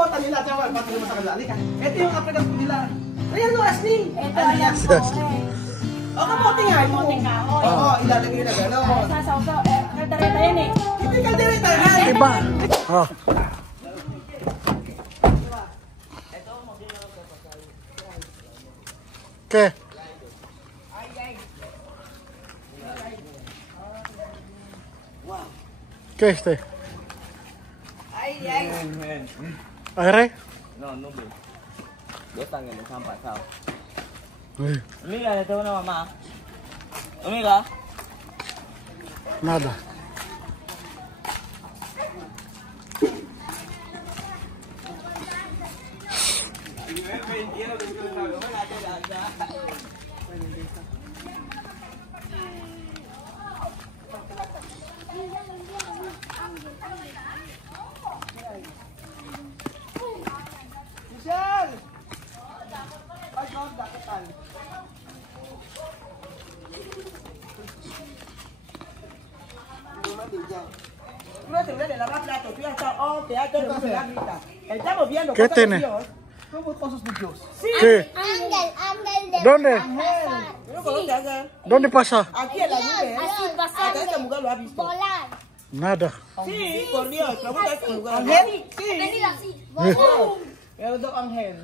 pambota nila. Tsaka pati mo sa kanila. Halika. Ito yung African food nila. Ayan o, Ashley. Ito alam ko eh. O, kamote nga. Kamoting kahoy. Oo, ilalagay nyo na gano'n. Sasaw-saw. Kaldereta yan eh. Hindi kaldereta. Diba? Oh. Okay. Okay, stay. Aire? No, no, babe. Botang yan, sampai sao. Uy, Umiga, ito na mama. Umiga? nada. Michelle! Ay, God, dakitan. ¿Qué tiene? ¿Cómo cosas de Dios? ¿Qué? Ángel de ¿Dónde? Ángel. ¿Dónde pasa? Aquí en la nube. Así Hasta pasando. esta mujer lo ha visto. Volar. Nada. Sí, por Dios. Pregunta este lugar. ¿Ángel? Sí. Venir así. Volar. Meron daw Ángel.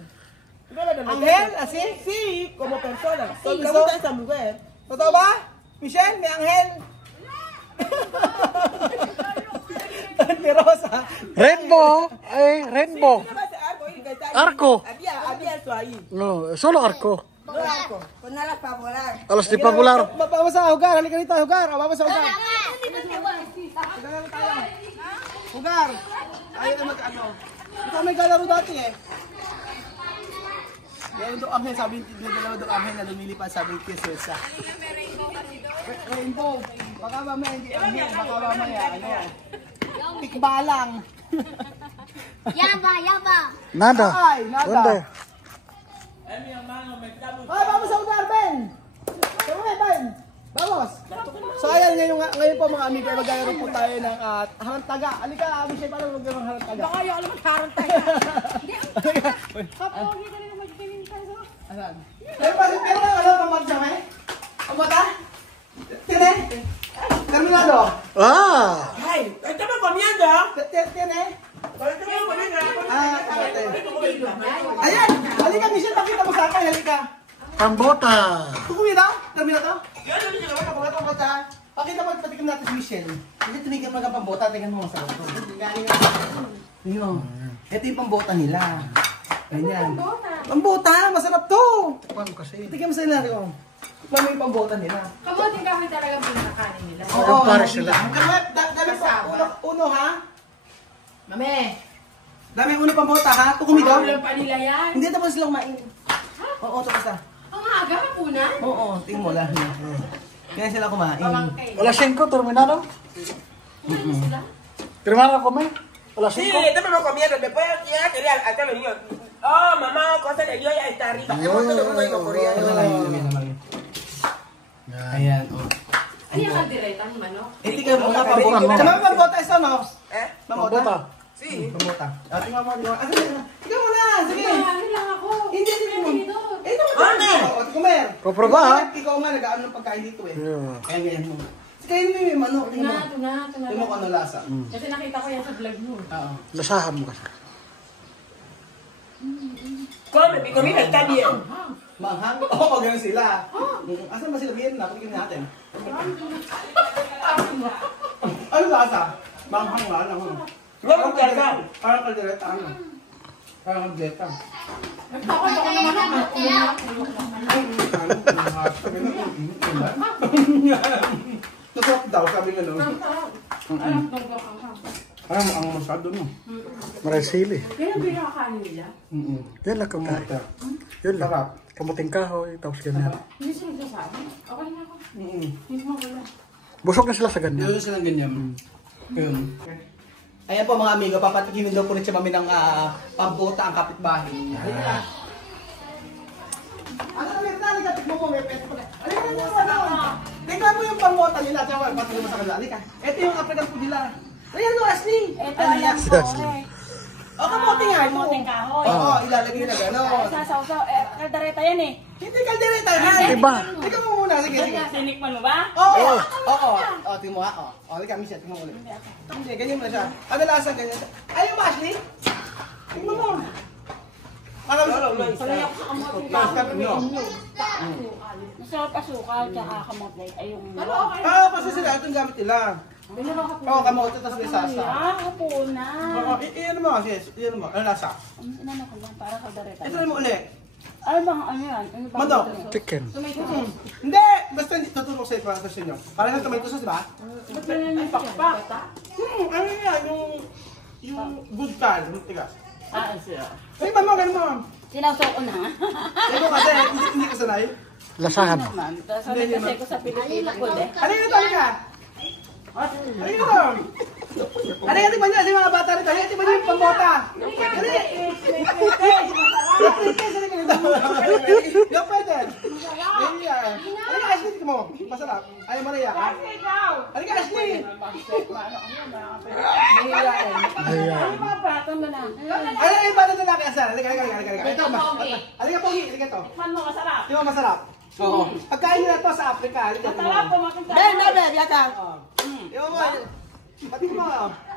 ¿Ángel? ¿Así? Sí, como persona. Sí. Pregunta a esta mujer. ¿Totoo ba? Michelle, may Ángel? Tante Rosa. Rainbow. Rainbow. Arco. Había eso ahí. No, solo arco. No arco. Pues nada para volar. Alas di popular. Vamos a jugar. Halika dito, jugar. Vamos a jugar. Jugar. Ayaw na mag-ano. Ito may galaro dati eh. Meron doon Ángel, sabi may dalawa doon Ángel na lumilipad, sabi ni Kisesa. Rainbow. Baka mamaya hindi Ángel, baka mamaya ano. Tikbalang. Yaba. Nada. Ay, nada. ¿Dónde? Ay, vamos a jugar, Ben! Ben! Vamos! So ayan, ngayon po mga amigo, maglalaro po tayo ng harantaga. Alika, Michelle, paano maglaro ng harantaga? Baka ayaw alam magkarantaga. Kapogi ka rin na magpilin ka sa. Asan? Pero alam pa magsama eh? Ang bata? Tiene? Terminado? Ah. Ay, estamos comiendo. Tiene? Ayan! Halika, Michelle, pakita mo sa akin, halika. Pambota. Kumida? Terminado? Pakita mo, patikim natin si Michelle. Hindi tumigil mo ng pambota, tingnan mo masarap to. Tingnan mo. Ito yung pambota nila. Ganyan. Pambota, masarap to. Paano kasi? Tingnan mo sa nila ko. Tikman mo yung pambota nila. Kamoting kahoy talaga pinakanin nila. Oo, pare sila. Dami po. Uno ha? Mame. Dami uno pambota ha? Tukumi daw. Ulam pa nila yan. Hindi tapos sila kumain. Oo, tapos na. Ang aga ka po na. Oo, tingnan mo lang. Kaya sila kumain. Pamangkay. Wala 5, terminado. Ano sila? Terminado kami. Wala 5. Sí, estamos comiendo. Después ya quería hacer los niños. Oh, mamá, cosa de Dios ya está arriba. Hemos todo el mundo ido corriendo. Ayan, oh. Ano yung kaldereta ng manok? Hindi ka mga pambota. Tsaka may pambota isa, no? ¿Eh? Pambota. Sí. Pambota. Tingnan mo, tingnan mo. Tingnan mo na, sige. Ano lang ako. Hindi mo. Eh, naman. Ano? Kumer. Paproba, ha? Ikaw nga, nag-aano ng pagkain dito eh. Yeah. Kaya ganyan mo. Kainin mo yung manok. Tingnan mo. Ito na. Tingnan mo kung ano lasa. Kasi nakita ko yan sa vlog mo. Oo. Lasahan mo kasi. Come, mi comida está bien. Manghang? Oo, ganyan sila. Asan ba sila? Biyan na, pagiging natin. Ano lasa? Manghang ba? Parang kaldereta, ano? Parang kaldereta. Nagtakot ako ng manok. Tutok daw, sabi nga no. Parang ang masado no. Marasili. Yan ang pinakakanin nila. Yan lang kamote. Yun lang. Sarap. Kamuting kahoy, tapos ganyan. Hindi sila nagsasabi. Okay na ako. Hindi mo wala. Busog na sila sa ganyan. Yun silang ganyan. Yun. Ayan po mga amigo, papatikimin daw po rin siya mami ng pambota ang kapitbahay niya. Ano na meron na, nagkapit mo po, may peso pa rin. Tingnan mo yung pambota nila, tsaka pati mo sa kanila. Halika. Ito yung African food nila. Ayan o, Ashley! Ito alam ko eh. O, kamote nga kamoting kahoy. Oo, ilalagay na gano'n. Sasaw-saw, kaldereta yan eh. Hindi kaldereta. Iba. Tingnan mo muna, sige, sige. Sinikman mo ba? Oo, oo. Oo, tingnan mo ha. Oo, halika, Michelle, tingnan mo ulit. Hindi, ganyan mo na siya. Kadalasan ganyan. Ayaw mo, Ashley? Tingnan mo. Parang Sanay ako sa kamoting kahoy. Masarap asukal, tsaka kamote. Ay, yung... kasi sila, itong gamit nila. Oo, kamote, tapos may sasa. Hapon na. Oo, iyan mo, sis. Iyan mo. Ano lasa? Inano ko lang, para kaldereta. Ito mo ulit. Ano bang ano yan? Ano bang Manok. Chicken. Hindi! Basta hindi tutulong sa'yo para sa inyo. Parang ng tomato sauce, di ba? Ba't ganyan yung pakpak? Ano yan? Yung good car. Yung tigas. Siya. Ay, ganun mo. Sinawsaw ko na. Ito kasi, hindi ka sanay. Lasahan. Naman. Sabi kasi ko sa Pilipino ko eh. Halika ito, halika. Halika ito. Halika, tingnan niyo. Kasi mga bata rito. Halika, tingnan niyo yung pambota. Halika. Halika, pwede. Halika. Halika, Ashley, tingnan mo. Masarap. Ayaw mo na yan. Halika, Ashley. Ano mga bata mo na? Halika, yung bata na laki. Halika, halika. Ito, halika, Pogi. Halika ito. Man mo masarap. Di ba masarap? Oo. Pagkain nila to sa Africa. Halika, Masarap ko makita. Di ba mo? Pati mo.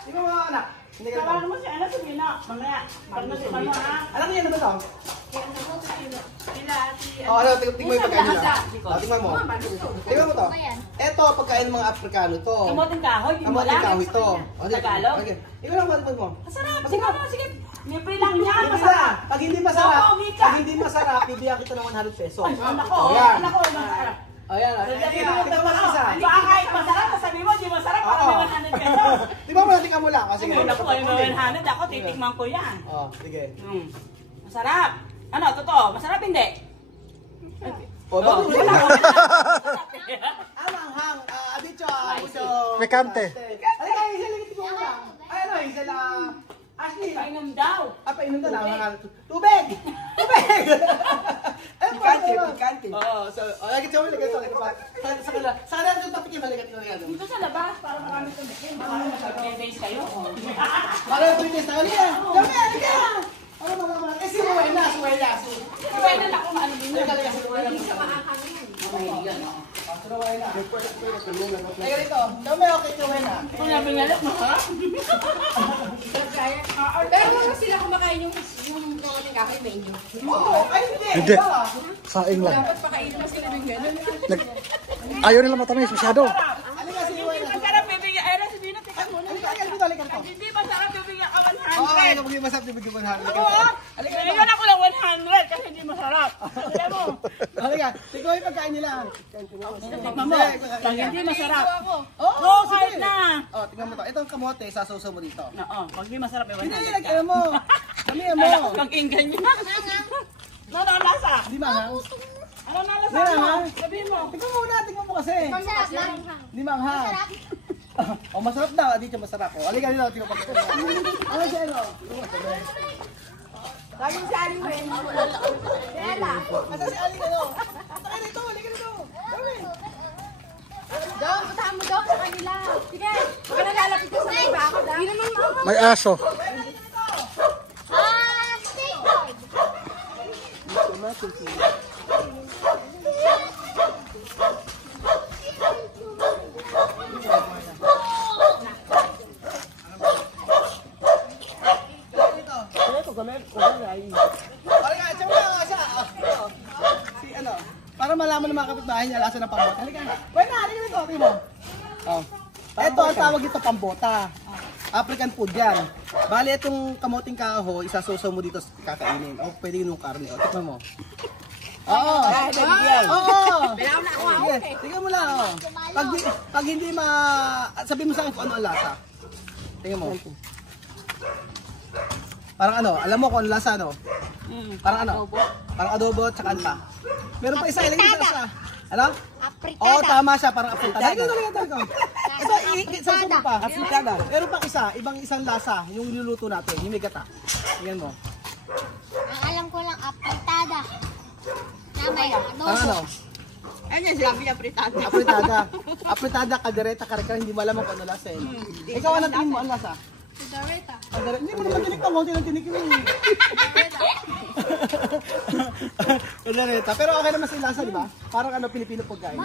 Di ba mga anak? Hindi ka Tawagan mo si Ana sa Bina. Mamaya. Pag nasipan mo ha. alam niyo ano ba to? Ano, tingnan mo yung pagkain nila. Tingnan mo. Tingnan mo to. Ito, pagkain ng mga Afrikano to. Kamoting kahoy. Yung Kamoting wala. kahoy to. Tagalog. Okay. Ikaw lang, matikman mo. Masarap. Sige mo. Sige. Libre lang yan. Masarap. Masarap. Pag hindi masarap, Oo, Mika. pag hindi masarap, bibigyan kita ng 100 pesos. Anak ko. Ayan. Anak ko. Masarap. Ayan. Tingnan mo lang isa. Baka kahit masarap, sabi mo, di masarap, para may 100 pesos. Tingnan mo, tingnan mo lang. Kasi Sige, naku, may 100 ako, titikman ko yan. Oh, sige. Masarap. Ano, totoo, masarap hindi? Oh, bakit Oh, wala? wala. Anang hang, adicho, adicho. Pikante. Halika, Hazel, halika, tingnan mo lang. Ay, ano, Hazel, Ashley. Kainom daw. Painom ka na. Tubig! Tubig! Pikante. Oo, so, lagi siya mo, lagi ito. Sa kanila. Sana ito topic yung maligat ko yan. Dito sa labas, para marami tumikin. Baka mag-days kayo. Para yung tuwing test na ulit. Dami, halika! Ano mga eh, si Ruena. Kaya na ako maano din. Halika, si Ruena. Halika rito. Dami, okay, si Ruena. Kung nabingalak, masarap. Pero kung sila kumakain yung kamoting kahoy, medyo. Oo, ay hindi. Hindi. Iba. Saing lang. Dapat pakainin mo sila ng gano'n. Ayaw nila matamis masyado. Halika, si Hindi Ruena. masarap, bibigyan. Ay, si Bino, tikas mo na. Halika rito. Hindi masarap, bibigyan ka 100. Oo, halika, pag masarap, bibigyan ko na. Oo. Bibigyan ako ng 100 kasi hindi masarap. Alam mo. Halika, tingnan mo yung pagkain nila. Tikman mo. Pag hindi masarap. Oo, Oo, kahit na. Oh, tingnan mo to. Ito ang kamote, sasaw mo dito. Oo, pag hindi masarap, may Hindi, 100 ka. alam mo. Kami mo. Alam ko kang inggan niya. Ano ang lasa? Di manghang? Ano ang lasa Di mo? manghang? Sabihin mo. Tingnan mo kasi. Masarap lang. Di manghang. Oh, masarap daw. Dito masarap. Oh, halika dito. Tingnan mo. Ano siya, ano? Laging si Aling Wen. Bella. Asa si Aling, ano? Taka dito, halika dito. Dami. Dong, putahan mo daw sa kanila. Sige, huwag ka nalalapit ka sa iba ako daw. Yun naman mo. May aso. Skateboard. Halika, tsaka mo siya. Si ano? Para malaman ng mga kapitbahay niya lasa ng pambota. Halika. Bueno, halika dito. Tingnan mo. Oh. Ito ang tawag dito pambota. African food yan. Bali, itong kamoting kahoy, isasaw mo dito kakainin. O, pwede yung karne. O, tikman mo. Oo. Oo. Sige, tingnan mo lang. Oh. Pag hindi sabihin mo sa akin kung ano ang lasa. Tingnan mo. Parang ano, alam mo kung ano lasa, no? Parang ano? Parang adobo, tsaka ano pa. Meron pa isa, ilagay mo sa isa. Ano? Oo, tama siya, parang apritada. Ito, isa mo pa. Apritada. Meron pa isa, isang lasa, yung niluluto natin, yung may gata. Tingnan mo. Ang alam ko lang, apritada. Na may Parang ano? Ayun yan, sinabi niya fritada. Apritada. Apritada, kaldereta, karika, hindi mo alam kung ano lasa eh. Ikaw, ano tingin mo, ano lasa? Hindi mo naman tinik ng konti ng tinik yun eh. Margarita. Pero okay naman sa lasa, di ba? Parang ano, Pilipino pagkain.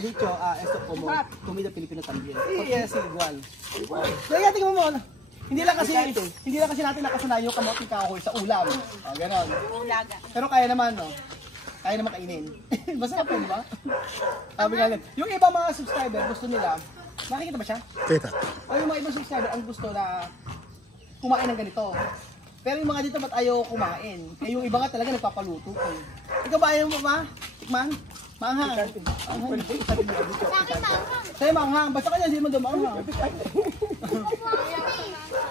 Dicho, esto como comida Pilipino también. Yes, igual. Kaya tingnan mo. Hindi lang kasi natin nakasanayan yung kamote kahoy sa ulam. Oh, ganon. Pero kaya naman, no? Kaya naman kainin. Masarap po, di ba? Sabi nga lang. Yung ibang mga subscriber, gusto nila, nakikita ba siya? Kita. O yung mga ibang subscriber, ang gusto na kumain ng ganito. Pero yung mga dito, ba't ayaw kumain? Eh yung iba nga talaga nagpapaluto. Ikaw ba ayaw mo ba? Tikman? Maanghang. Sa'yo maanghang. Basta kanya, hindi mo daw maanghang.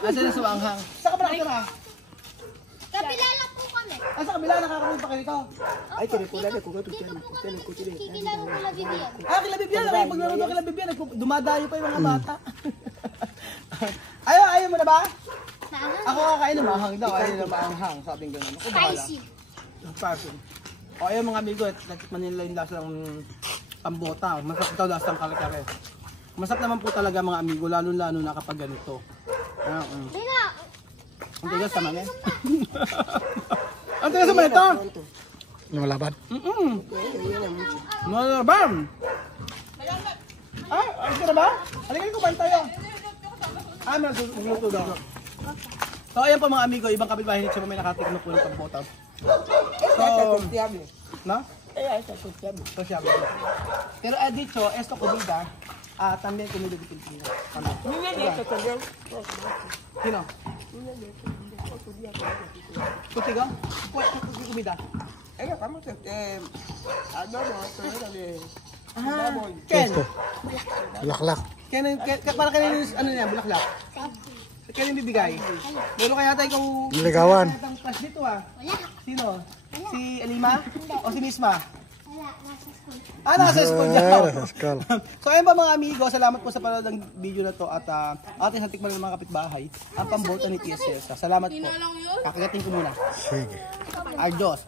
Nasaan na sa maanghang? Saan ka ba nakatira? Kabila lang po kami. Sa kabila, nakakaroon pa kayo dito. Ay, tinipula na. Dito po kami. Kikilaro ko lang Vivian. Kila Bibian. Paglaro daw kila Bibian, dumadayo pa yung mga bata. Ayaw mo na ba? Ako kakain ng maanghang daw. Ayaw na maanghang. Sabing gano'n. Ako bahala. Spicy. O ayun mga amigo, natikman nila yung lasa ng pambota. Masarap daw lasa ng kare-kare. Masarap naman po talaga mga amigo, lalo-lalo na kapag ganito. Dina! Ang tigas naman eh. Ang tigas naman ito. Lumalaban. Malaban. Ay, ito na ba? Halika kumain tayo. Magluto daw. So ayan po mga amigo, ibang kapitbahay nito may nakatikman po ng pambota. So, no? Sociable. Pero dicho, esto comida, también comida de Pilipinas. Sino? Contigo? ¿Cuál comida? Ken? Bulaklak. Para kanina yung ano niya, bulaklak? Kaya yung bibigay? Meron kaya tayo ikaw... Niligawan. Ang crush dito ah. Wala. Sino? Si Alima? O si Misma? Wala. Nasa school. Nasa school niya. Nasa school. So ayun ba mga amigo, salamat po sa panonood ng video na to at atin sa tikman ng mga kapitbahay ang pambota ni Tia Cesa. Salamat po. Kakagating ko muna. Sige. Adios.